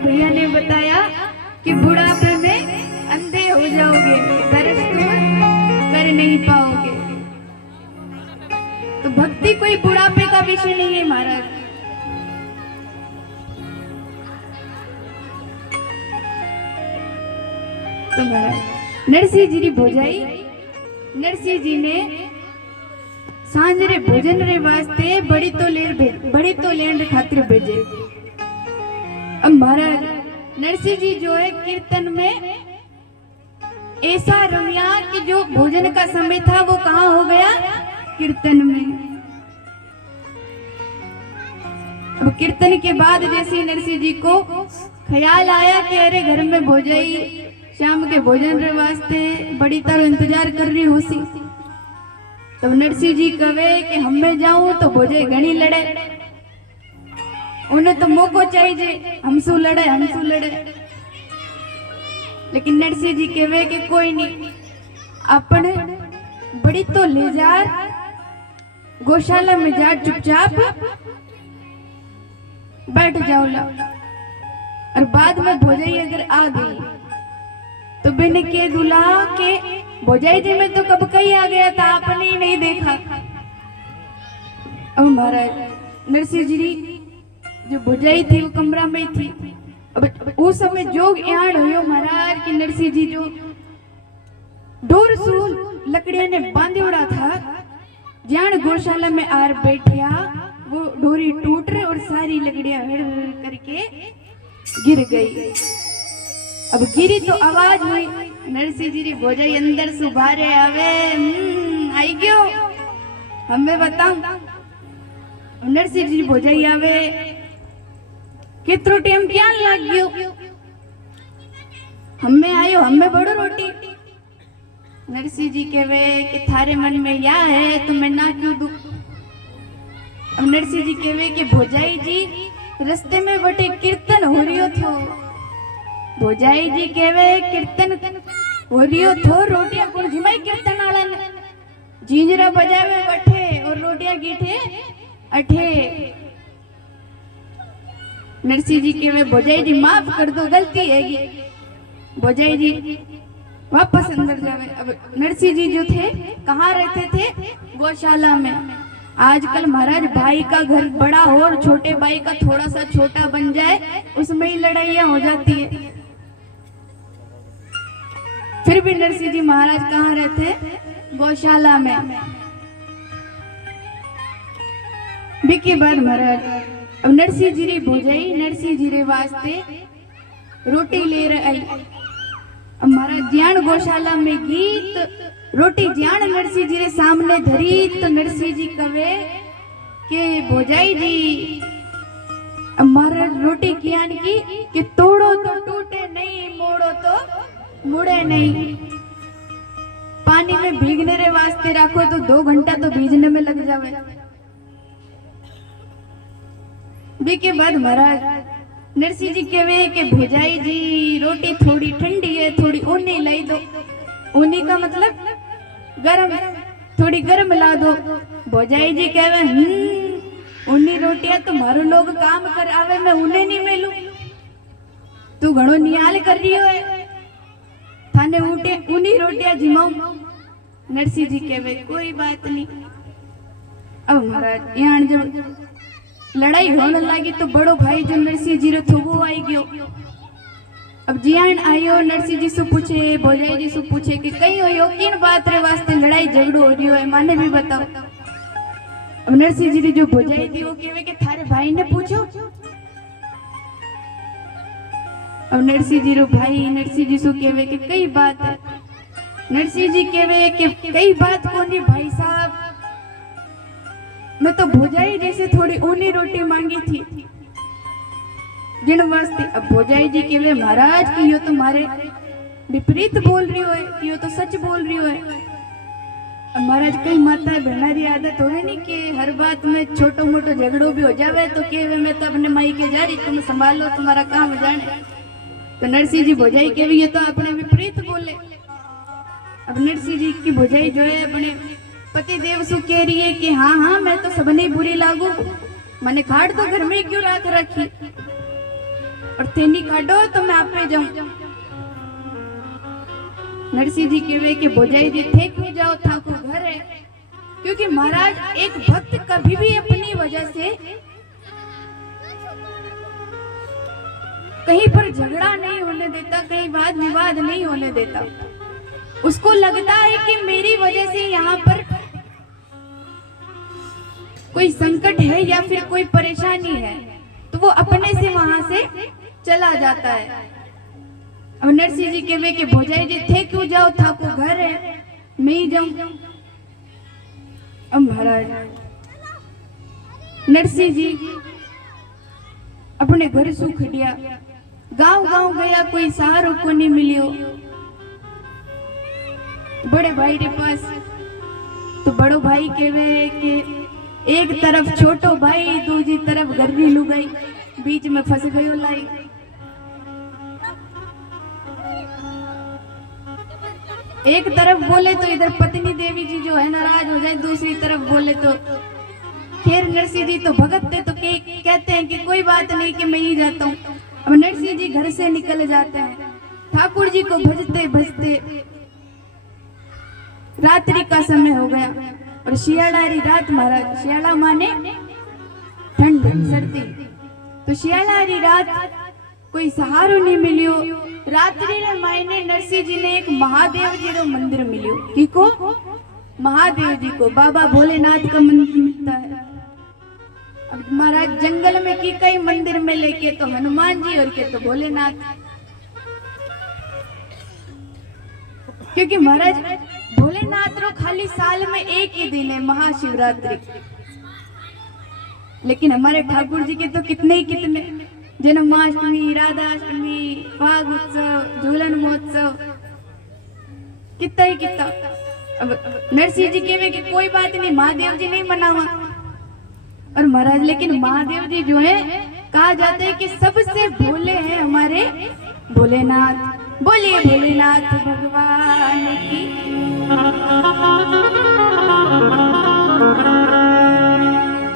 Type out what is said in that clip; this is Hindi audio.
भैया ने बताया कि बुढ़ापे में अंधे हो जाओगे, दर्श तुम कर नहीं पाओगे। तो भक्ति कोई बुढ़ापे का विषय नहीं है महाराज। तो महाराज नरसिंह जी री भोजाई नरसिंह जी ने सांजरे भोजन रे वास्ते बड़ी तो लेन खातिर भेजे। अब महाराज नरसिंह जी जो है कीर्तन में ऐसा रमिया कि जो भोजन का समय था वो कहाँ हो गया, कीर्तन में। अब कीर्तन के बाद जैसे नरसिंह जी को ख्याल आया कि अरे घर में भोजाई शाम के भोजन रे वास्ते बड़ी तरह इंतजार कर रही होसी। तब नरसिंह जी कहे कि हम में जाऊं तो भोजाई घनी लड़े, उन्हें तो मौको चाहिए हमसू लड़े। लेकिन नरसिंह जी कहे कि कोई नहीं, अपन बड़ी तो ले जा गौशाला में जा, चुपचाप बैठ जाओ ला, और बाद में भोजाई अगर आ गई तो बिन के दूल्हा के भोजाई जी में तो कब कहीं आ गया था, आपने ही नहीं देखा। अब महाराज नरसिंह जी जो भोजाई थी वो कमरा में थी। अब उस समय जोग यान हो महाराज कि नरसिंह जी जो डोर सूल लकड़ियां ने बांधे उड़ा था, जान गौशाला में आर बैठिया वो डोरी टूट रही और सारी लकड़ियां हिड़ करके गिर गई। अब गिरी तो आवाज हुई, नरसिंह जी री भोजाई अंदर से बाहर आवे, आई गयो हमें बताओ। नरसिंह जी भोजाई आवे, कितरो टाइम क्या लग गयो, हमें आयो हमें बड़ो रोटी। नरसिंह जी कहे कि थारे मन में या है तो मैं ना क्यों दूं। अब नरसिंह जी कहे कि भोजाई जी रास्ते में बटे कीर्तन हो रियो थो। भोजाई जी कहे कीर्तन हो रियो थो, रोटियां कौन जिमाई कीर्तन वाला ने झिंझरा बजावे बैठे और रोटियां गीठे अठे। नरसिंह जी कहे भोजाई जी माफ कर दो, गलती हैगी। भोजाई जी वापस अंदर जावे। अब नरसिंह जी जो थे कहाँ रहते थे, गौशाला में। आजकल महाराज भाई का घर बड़ा हो और छोटे भाई का थोड़ा सा छोटा बन जाए उसमें ही लड़ाइयां हो जाती है। फिर भी नरसिंह जी महाराज कहाँ रहते, गौशाला में। बिकी बाद महाराज अब नरसिंह जी री भोजाई नरसिंह जी रे वास्ते रोटी ले रही। अब महाराज ज्ञान गौशाला में गीत रोटी ज्ञान नरसिंह जी रे सामने धरी तो नरसिंह जी कहे कि भोजाई जी अब महाराज रोटी ज्ञान की कि तोड़ो तो टूटे नहीं, मोड़ो तो मुड़े नहीं। पानी में भीगने रे वास्ते रखो तो 2 घंटा तो भीजने में लग जावे। के बाद महाराज नरसिंह जी कहे कि भोजाई जी रोटी थोड़ी ठंडी है, थोड़ी ऊनी लाई दो। ऊनी का मतलब गरम, थोड़ी गरम ला दो। भोजाई जी कहे ऊनी रोटियां तुम्हारो लोग काम कर आवे, मैं ऊने नहीं मिलू, तू घणो नियाल कर रही है, थाने ऊनी रोटियां जिमाऊ। नरसिंह जी कहे कोई बात नहीं। अब महाराज यहाँ जब लड़ाई होने लगी तो बड़ो भाई जो नरसिंह जी रो थो वो आई गयो। अब जियान आयो नरसिंह जी से पूछे, भोजाई जी से पूछे कि कहीं हो किन बात रे वास्ते लड़ाई झगड़ो हो रही है, माने भी बताओ। अब नरसिंह जी जो भोजाई थी वो कहे कि थारे भाई ने पूछो। अब नरसिंह जी रो भाई नरसिंह जी से कहे कि कई बात है। नरसिंह जी कहे कि कई बात कोनी भाई साहब, मैं तो भोजाई जैसे थोड़ी ऊनी रोटी मांगी थी जिन वास्ते। अब भोजाई जी कहे महाराज कि यो तुम्हारे विपरीत बोल रही हो, कि यो तो सच बोल रही हो। अब महाराज कई माता बहना री आदत हो नहीं कि हर बात में छोटो मोटो झगड़ो भी हो जावे तो कहे मैं तो अपने माई के जा रही, तुम संभालो तुम्हारा काम जाने। तो नरसिंह जी भोजाई कहे ये तो अपने विपरीत बोले। अब नरसिंह जी की भोजाई जो है अपने पति देव सु कह रही है कि हाँ हाँ मैं तो सबने बुरी लागू, मैंने खाट तो घर में क्यों राख रखी। और थेनी काटो तो मैं आप पे जाऊं। नरसिंह जी कहवे कि भोजाई जी थे क्यों जाओ, था को घर है। क्योंकि महाराज एक भक्त कभी भी अपनी वजह से कहीं पर झगड़ा नहीं होने देता, कहीं वाद विवाद नहीं होने देता। उसको लगता है कि मेरी वजह से यहाँ पर कोई संकट है या फिर कोई परेशानी है, तो वो अपने से वहां से चला जाता है। और नरसिंह जी कहवे कि भोजाई जी थे क्यों जाओ, था को घर है, मैं ही जाऊं। अब महाराज नरसिंह जी अपने घर सु खड़िया, गांव गांव गया, कोई सहारो को नहीं मिलियो। बड़े भाई के पास तो बड़ो भाई कहवे कि एक तरफ छोटो भाई, दूसरी तरफ गर्री लुगाई, बीच में फंस गयो लाई। एक तरफ बोले तो इधर पत्नी देवी जी जो है नाराज हो जाए, दूसरी तरफ बोले तो खैर नरसिंह जी तो भगत थे तो कहते हैं कि कोई बात नहीं कि मैं ही जाता हूँ। अब नरसिंह जी घर से निकल जाते हैं, ठाकुर जी को भजते भजते रात्रि का समय हो गया और शियालारी रात। महाराज शियाला माने ठंड सर्दी, तो शियालारी रात कोई सहारो नहीं मिलियो। रात्रि रे मायने नरसिंह जी ने एक महादेव जी रो मंदिर मिलियो। की को महादेव जी को, बाबा भोलेनाथ का मंदिर मिलता है। अब महाराज जंगल में की कई मंदिर में लेके तो हनुमान जी और के तो भोलेनाथ, क्योंकि महाराज भोलेनाथ रो खाली साल में एक ही दिन है महाशिवरात्रि, लेकिन हमारे ठाकुर जी के तो कितने ही कितने, जन्माष्टमी, राधाष्टमी, फाग उत्सव, झूलन महोत्सव, कितना ही कितना। अब नरसिंह जी कहवे कि कोई बात नहीं, महादेव जी नहीं मनावा। और महाराज लेकिन महादेव जी जो है, कहा जाता है कि सबसे भोले हैं हमारे भोलेनाथ। बोलिए भोलेनाथ भगवान।